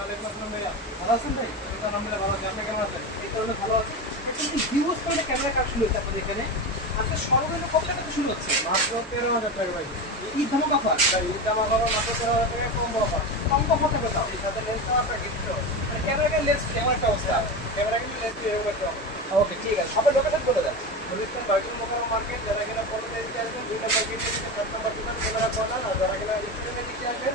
ওয়ালাইকুম আসসালাম ভাইয়া। ভালো আছেন ভাই? এই তো আলহামদুলিল্লাহ ভালো আছি। আপনি কেমন আছেন? এই তো অনেক ভালো আছি। একটা কি হিউজ পরিমাণে ক্যামেরা কালেকশন রয়েছে আপনাদের এখানে। আজকে সর্বনিম্ন কত টাকা থেকে শুরু হচ্ছে? মাত্র 13,000 টাকা ভাই। ঈদ ধামাকা অফার। ভাই ঈদ জামা হলো মাত্র 13,000 টাকা কম অফার। কম কম হতে পেতাম। এই সাথে লেন্স একটা গিফট। মানে ক্যামেরার লেন্স কেমন একটা অবস্থা? ক্যামেরা কিন্তু লেন্স এরকম একটা অফার। ওকে ঠিক আছে। সবার লোকেশন বলে দেন। গুলিস্তান বাইতুল মোকাররম মার্কেট, যারা কিনা পল্টনে দিতে আসবেন 2 নম্বর গেট থেকে 7 নম্বর দোকান ক্যামেরা পাবেন, আর যারা কিনা স্টেশনে দিতে আসবেন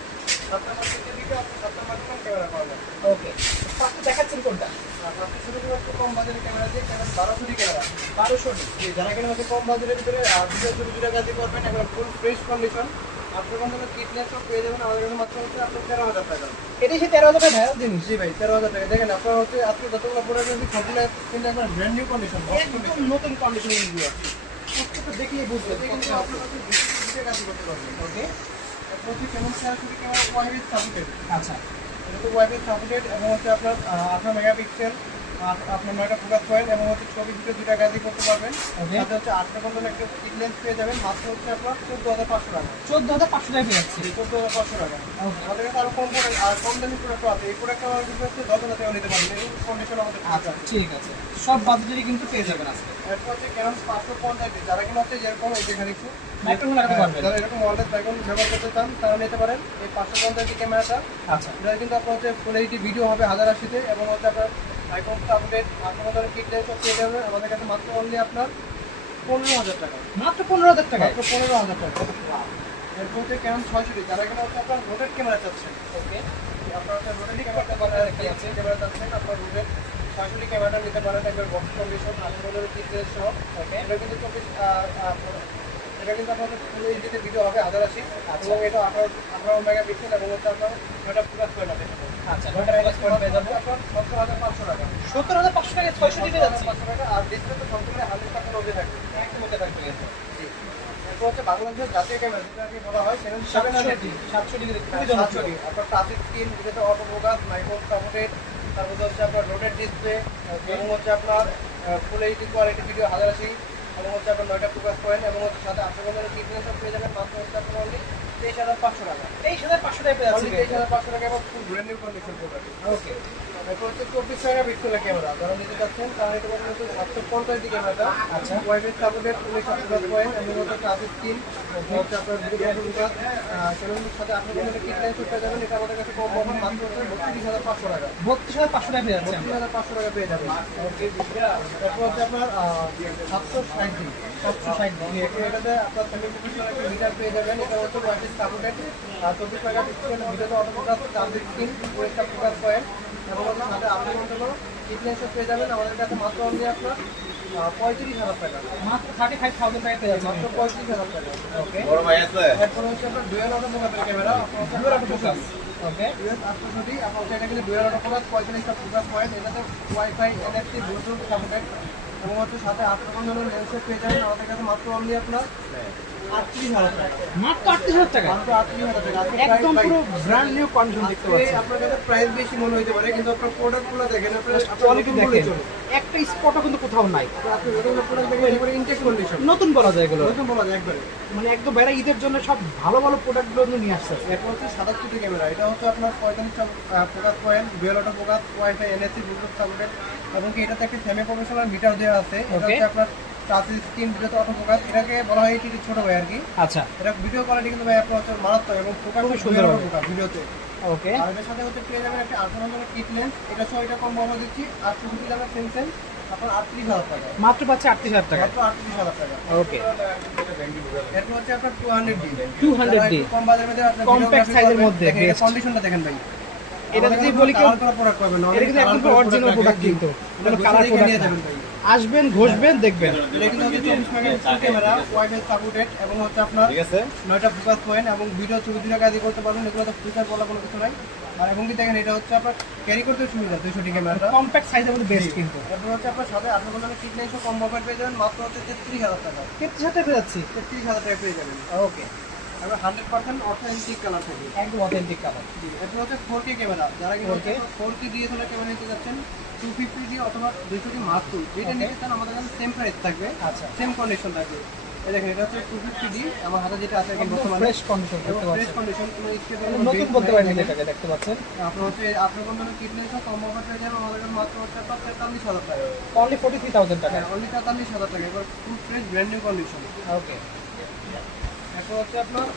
7 নম্বর গেট থেকে আপনি 7 নম্বর দোকান ক্যামেরা পাবেন। ওকে। ফার্স্টে দেখাচ্ছেন কোনটা? আর আপনি শুরু করবেন একটু কম বাজেটের ক্যামেরা দিয়ে, ক্যামেরা 1200 ক্যামেরা। 1200 জি, যারা কিনা হচ্ছে কম বাজেটের ভিতরে ভিডিও ছবি দুটো কাজই করবেন, একবার ফুল ফ্রেশ কন্ডিশন। আপনার কোনো কিটনেস সব পেয়ে যাবেন আমাদের কাছে মাত্র হচ্ছে আপনার 13,000 টাকা। এটাই সে 13,000 টাকা ভাইরাল জিনিস। জি ভাই, 13,000 টাকা। দেখেন আপনার হচ্ছে আজকে যতগুলো প্রোডাক্ট আছে সবগুলো কিন্তু একবার ব্র্যান্ড নিউ কন্ডিশন, একদম নতুন কন্ডিশনে নিয়ে আসছে। প্রত্যেকটা দেখলেই বুঝবে কিন্তু আপনার হচ্ছে ভিডিও কাজ করতে পারবেন। ওকে। এরপর হচ্ছে কেমন সরাসরি ক্যামেরা ওয়াইফাই সাপোর্টেড। আচ্ছা। এটা তো ওয়াইফাই সাপোর্টেড এবং হচ্ছে আপনার 18 মেগাপিক্সেল, আপনার 9টা ফোকাস পয়েন্ট এবং হচ্ছে ছবি দুটা কাজই করতে পারবেন। ওকে। সাথে হচ্ছে 8টা পর্যন্ত একটা কিট লেন্স পেয়ে যাবেন, মাত্র হচ্ছে আপনার 14,500 টাকা। 14,500 টাকা পেয়ে যাচ্ছে। 14,500 টাকা। ওকে। আমাদের কাছে আরো কম পড়ে আর কম দামি প্রোডাক্টও আছে। এই প্রোডাক্টটা আমাদের কাছে হচ্ছে 10,000 টাকা নিতে পারবেন, এই কন্ডিশন আমাদের কাছে আচ্ছা আছে। ঠিক আছে। সব বাজেটেরই কিন্তু পেয়ে যাবেন আজকে। এরপর হচ্ছে ক্যানন 550, যারা কিনা হচ্ছে যেরকম এই যেখানে একটু মাইক্রোফোন লাগাতে পারবেন। যারা এরকম ওয়ারলেস মাইক্রোফোন ব্যবহার করতে চান তারা নিতে পারেন এই 550 ক্যামেরাটা। আচ্ছা। এটা কিন্তু আপনার হচ্ছে ফুল এইচডি ভিডিও হবে 1080-তে এবং হচ্ছে আপনার মাইক্রোফোন আপডেট আপনাদের কিট লেন্স সব পেয়ে যাবেন আমাদের কাছে মাত্র অনলি আপনার 15,000 টাকা। মাত্র 15,000 টাকা। মাত্র 15,000 টাকা। এরপর হচ্ছে ক্যানন 600, যারা কিনা হচ্ছে আপনার রোটেট ক্যামেরা চাচ্ছেন, ওকে। আপনার হচ্ছে রোটেট ক্যামেরা চাচ্ছেন, আপনার রোটেট 600 ক্যামেরাটা নিতে পারেন, একবার বক্স কন্ডিশন 8 কিট লেন্স সহ। ওকে। এটা কিন্তু 24 এটা কিন্তু আপনাদের ফুল এইচডিতে ভিডিও হবে 1080 এবং এটা 18 মেগাপিক্সেল এবং হচ্ছে আপনার এটা ফোকাস পয়েন্ট আছে। আচ্ছা, নয়টা ফোকাস পয়েন্ট পেয়ে যাবো। আপনার 17,500 টাকা। 17,500 টাকায় 600 টি পেয়ে যাচ্ছে। 500 টাকা। আর ডিসপ্লে তো সম্পূর্ণ 100% ওকে থাকবে। একদম ওকে থাকবে কিন্তু। জি। এরপর হচ্ছে বাংলাদেশের জাতীয় ক্যামেরা যেটাকে বলা হয় 700 700 ডিগ্রি খুবই জনপ্রিয়। 700 আপনার টাচ স্ক্রিন, যেটা অটো ফোকাস, মাইক্রো সাপোর্টেড, তারপর হচ্ছে আপনার রোটেট ডিসপ্লে এবং হচ্ছে আপনার ফুল এইচডি কোয়ালিটি ভিডিও 1080 এবং হচ্ছে আপনার 9টা ফোকাস পয়েন্ট এবং হচ্ছে সাথে 8 কিটনেস সব পেয়ে যাবেন মাত্র হচ্ছে আপনার অনলি 23,500 টাকা। 23,500 টাকায় পেয়ে যাচ্ছে। 23,500 টাকা এবং full brand new condition product. Okay. এরপর হচ্ছে 24 মেগাপিক্সেলের ক্যামেরা, যারা নিতে চাচ্ছেন তারা নিতে পারবেন হচ্ছে 750 ক্যামেরাটা। আচ্ছা। ওয়াইফাই সাপোর্টেড 19 পয়েন্ট এবং হচ্ছে টাচ স্ক্রিন হচ্ছে আপনার ভিডিও ফোকাস ক্যামেরার সাথে আপনি কিট লেন্স পেয়ে যাবেন। এটা আমাদের কাছে কম পাবেন, মাত্র হচ্ছে 32,500 টাকা। 32,500 টাকা পেয়ে যাচ্ছে আমরা। 32,500 টাকা পেয়ে যাবেন। তারপর হচ্ছে আপনার 760 জি 760 এটাতে আপনার 750 একটা মিটার পেয়ে যাবেন। এটা হচ্ছে ওয়াইফাই সাপোর্টেড 24 মেগাপিক্সেল ভিডিওতে অটো ফোকাস, টাচ স্ক্রিন, একটা ফোকাস পয়েন্ট এবং হচ্ছে সাথে আপনি কিট লেন্স পেয়ে যাবেন আমাদের কাছে মাত্র অনলি আপনার 35,000 টাকা। মাত্র 35,000 টাকায় পেয়ে যাচ্ছে। মাত্র 35,000 টাকা। ওকে। এরপর হচ্ছে আপনার ডুয়াল অটো ফোকাসের camera, dual auto focus. Okay. US 800 আপনার হচ্ছে এটা কিন্তু ডুয়াল অটো ফোকাস, 45টা ফোকাস পয়েন্ট, এটাতে ওয়াইফাই, এনএফসি, ব্লুটুথ সাপোর্টেড এবং হচ্ছে সাথে 8 লেন্স পেয়ে যাবেন আমাদের কাছে মাত্র অনলি আপনার 38,000 টাকা। মাত্র 38,000 টাকা। মাত্র 38,000 টাকা। একদম পুরো ব্র্যান্ড নিউ কন্ডিশন দেখতে পাচ্ছেন। আপনার কাছে প্রাইস বেশি মনে হইতে পারে কিন্তু আপনার প্রোডাক্টগুলো দেখেন, আপনার কোয়ালিটি দেখেন। একটা স্পটও কিন্তু কোথাও নাই। আপনি ওগুলো প্রোডাক্ট দেখেন একেবারে ইনটেক কন্ডিশন, নতুন বলা যায় এগুলো। নতুন বলা যায় একবারে। মানে একদম বাইরে ঈদের জন্য সব ভালো ভালো প্রোডাক্টগুলো নিয়ে আসছে। এরপর হচ্ছে 77 ক্যামেরা, এটা হচ্ছে আপনার 45টা focus point, dual auto focus, wifi, NFC, bluetooth supported এবং কি এটাতে একটা সেমি প্রফেশনাল মিটার দেওয়া আছে। এটা Okay. হচ্ছে আপনার টাচ স্ক্রিন, ভিডিওতে অটো ফোকাস, এটাকে বলা হয় এটি ছোট ভাই আর কি। আচ্ছা। এটা ভিডিও কোয়ালিটি কিন্তু ভাই আপনার হচ্ছে মারাত্মক এবং ফোকাস খুবই খুব সুন্দর সুন্দর হবে। ফোকাস ভিডিওতে। ওকে। আর এর সাথে হচ্ছে পেয়ে যাবেন একটা 18 কিট লেন্স, এটা সহ এটা কম বলা দিচ্ছি 850 টাকা সেন্সেন, আপনার 38,000 টাকা। মাত্র পাচ্ছে 38,000 টাকা। মাত্র 38,000 টাকা। ওকে। এরপর হচ্ছে আপনার 200D 200D কম বাজারের মধ্যে আপনার Compact size এর মধ্যে best। কন্ডিশনটা দেখেন ভাই, এটা যদি বলি কেউ প্রোডাক্ট পাবেন না, এটা কিন্তু একদম অরিজিনাল প্রোডাক্ট কিন্তু কোনো কালার প্রোডাক্ট নিয়ে না। যাবেন ভাই। আসবেন ঘষবেন দেখবেন। এটা কিন্তু হচ্ছে 24 মেগাপিক্সেল ক্যামেরা, ওয়াইফাই সাপোর্টেড এবং হচ্ছে আপনার ঠিক আছে। 9টা ফোকাস পয়েন্ট এবং ভিডিও ছবি দুটো কাজই করতে পারবেন। এগুলো তো ফিচার বলা কোনো কিছু নাই। আর এবং কি দেখেন এটা হচ্ছে আপনার ক্যারি করতে সুবিধা 200 ক্যামেরাটা। কম্প্যাক্ট সাইজের মধ্যে বেস্ট কিন্তু। এরপর হচ্ছে আপনার সাথে 18 কিট লেন্স কম মোবাইল পেয়ে যাবেন মাত্র হচ্ছে 33,000 টাকা। 33,000 টাকা পেয়ে যাচ্ছি। 33,000 টাকা পেয়ে যাবেন। ওকে। আমরা 100% অথেন্টিক কালার থাকবে। একদম অথেন্টিক কালার। এরপর হচ্ছে 4K ক্যামেরা, যারা কি 4K DSLR ক্যামেরা নিতে যাচ্ছেন 250D অথবা 200D মাত্র, যেটা Okay. নিতে চান আমাদের কাছে সেম প্রাইস থাকবে, আচ্ছা। সেম কন্ডিশন থাকবে। এই দেখেন এটা হচ্ছে 250D আমার হাতে যেটা আছে এখন একদম বর্তমানে ফ্রেশ কন্ডিশন দেখতে ফ্রেশ পাচ্ছেন, কন্ডিশন কোনো স্কেপ নতুন বলতে পারেন এটাকে, দেখতে পাচ্ছেন আপনার হচ্ছে আপনার বন্ধনে কিডনি সহ কম অফার পেয়ে যাবেন আমাদের কাছে মাত্র হচ্ছে আপনার 43,000 টাকা। অনলি 43,000 টাকা। হ্যাঁ অনলি 43,000 টাকা, এবার full fresh brand new condition. Okay, এখন হচ্ছে আপনার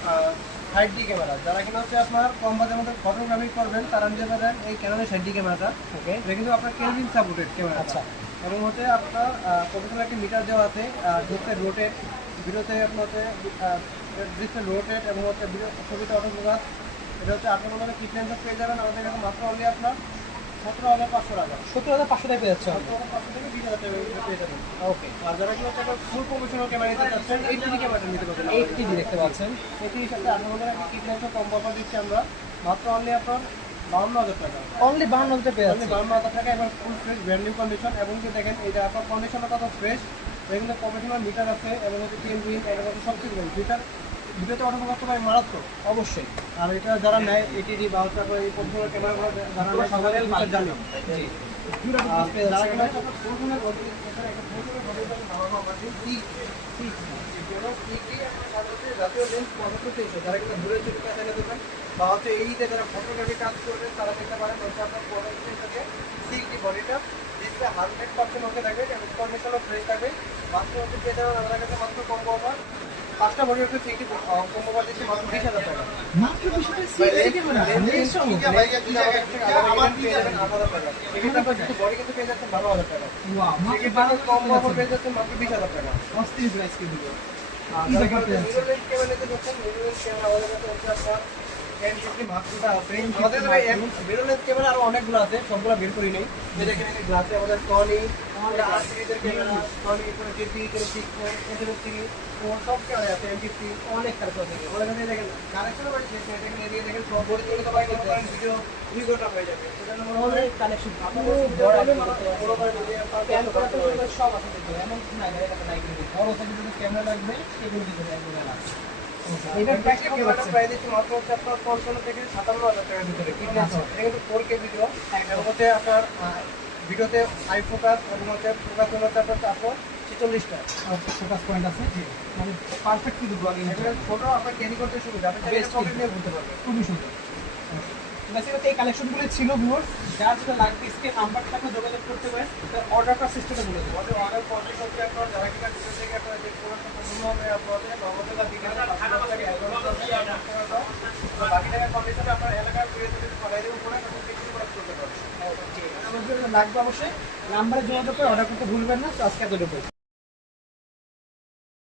60D ক্যামেরা, যারা কিনা হচ্ছে আপনার কম বাজেটের মধ্যে ফটোগ্রাফি করবেন তারা নিতে পারেন এই ক্যানোনের 60D ক্যামেরাটা। ওকে, এটা কিন্তু আপনার কেলভিন সাপোর্টেড ক্যামেরা। আচ্ছা, এবং হচ্ছে আপনার প্রফেশনাল একটা মিটার দেওয়া আছে, হচ্ছে রোটেট ভিডিওতে আপনার হচ্ছে ডিসপ্লে রোটেট এবং হচ্ছে ভিডিও ছবিতে অটোফোকাস। এটা হচ্ছে আপনার মনে কিট লেন্স পেয়ে যাবেন আমাদের কাছে মাত্র অনলি আপনার 17,500 টাকা। 17,500 টাকা পেয়ে যাচ্ছে। 17,500 থেকে 20,000 টাকা পেয়ে যাবেন। ওকে, আর যারা কি হচ্ছে ফুল প্রফেশনাল ক্যামেরা নিতে চাচ্ছেন 8D ক্যামেরা নিতে পারবেন। 8TD দেখতে পাচ্ছেন, এটির সাথে আপনার মধ্যে একটা কিট লেন্সও কম অফার দিচ্ছি আমরা মাত্র অনলি আপনার 52,000 টাকা। অনলি 52,000 টাকা পেয়ে অনলি যাচ্ছে। 52,000 টাকা এবং ফুল ফ্রেশ ব্র্যান্ড নিউ কন্ডিশন। এবং কি দেখেন এটা আপনার কন্ডিশনটা কত ফ্রেশ, এখানে প্রফেশনাল মিটার আছে এবং হচ্ছে কেলভিন এর মধ্যে সব কিছু রয়েছে। ভিডিওতে অটোফোকাস তো ভাই মারাত্মক অবশ্যই, আর এটা যারা নেয় এটিডি বা হচ্ছে আপনার এই প্রফেশনাল ক্যামেরাগুলো যারা নেয় সবাই ফিচার জানে। জি, আর যারা কিনা হচ্ছে আপনার প্রফেশনাল বডি এখানে একটা প্রফেশনাল বডি বানানো আমাদের জাতীয় লেন্স 7500, যারা কিনা দূরে ছবি কাছে এনে দেবেন বা হচ্ছে এইটা যারা ফটোগ্রাফি কাজ করবেন তারা দেখতে পারেন হচ্ছে আপনার 7500 থেকে 60 বডিটা ডিসপ্লে 100% ওকে থাকবে এবং কন্ডিশনও ফ্রেশ থাকবে। মাত্র হচ্ছে পেয়ে যাবেন আমাদের কাছে মাত্র কম্বো অফার 5টা বডি হচ্ছে 60 কম্বো অফার দিচ্ছি মাত্র 20,000 টাকা। মাত্র 20,000 টাকা ক্যামেরা, রেঞ্জ আমার পেয়ে যাবেন 8,000 টাকা। এখানে আপনার কিন্তু বডি কিন্তু পেয়ে যাচ্ছেন 12,000 টাকা। ওয়াও, মাত্র এখানে কম্বো অফার পেয়ে যাচ্ছেন মাত্র 20,000 টাকা। অস্থির প্রাইস কিন্তু। আর কি যারা ব্যাপার কিন্তু আছে? মিররলেস ক্যামেরা নিতে যাচ্ছেন, মিররলেস ক্যামেরা আমাদের কাছে হচ্ছে আপনার 1050 Mark II টা আছে। আমাদের মিররলেস ক্যামেরা আরো অনেকগুলো আছে, সবগুলো বের করি নেই। এই দেখেন এখানে গ্লাসে আমাদের সনি, আমাদের আর সিরিজের ক্যামেরা, সনি এরপরে জেপি, এসএমএস3 ও সব ক্যামেরা আছে, M50 অনেক কালেকশন আছে। আমাদের কাছে দেখেন কালেকশনও বাড়ি শেষ নেই। দেখেন এদিকে দেখেন সব বড় দিকে সবাই করতে পারেন ভিডিও 2 ঘন্টা হয়ে যাবে। সেজন্য অনেক কালেকশন, আপনাদের বড় হবে মানে বড় করে দিলে প্যান করা তো সব আছে দেখো, এমন কিছু নাই, এটা নাই কিন্তু বড় থেকে যদি ক্যামেরা লাগবে সেগুলো দিতে একদম না। এটার প্রাইসটা ক্যামেরাটা প্রাইস দিচ্ছি মাত্র হচ্ছে আপনার 55 থেকে 57,000 টাকার ভিতরে। ঠিক আছে, এটা কিন্তু 4K ভিডিও এবং হচ্ছে আপনার ভিডিওতে আই ফোকাস এবং হচ্ছে ফোকাস হচ্ছে আপনার 446টা ফোকাস পয়েন্ট আছে, মানে পারফেক্ট কিন্তু ব্লগিং, এগুলো ফটো আপনার ক্যারি করতে সুবিধা, আপনি চাইলে পকেট নিয়ে ঘুরতে পারবেন। খুবই সুন্দর। বেসিক্যালি এই কালেকশনগুলো ছিল ভিউয়ার্স, যার যেটা লাগবে স্ক্রিন নাম্বারটা আপনি যোগাযোগ করতে পারেন, অর্ডারটা সিস্টেমে বলে দেবো। আমাদের অর্ডার প্রসেস হচ্ছে আপনার যারা কিনা ভিডিও থেকে আপনার যে প্রোডাক্টটা পছন্দ হবে আপনাদের নগদে বা বিকালে বাকি টাকা কন্ডিশনে আপনার এলাকার ঘুরে যদি পাঠাই দেবো প্রোডাক্ট আপনি কিছু প্রোডাক্ট করতে পারবেন। আমাদের লাগবে অবশ্যই, নাম্বারে যোগাযোগ করে অর্ডার করতে ভুলবেন না। তো আজকে এতটুকু।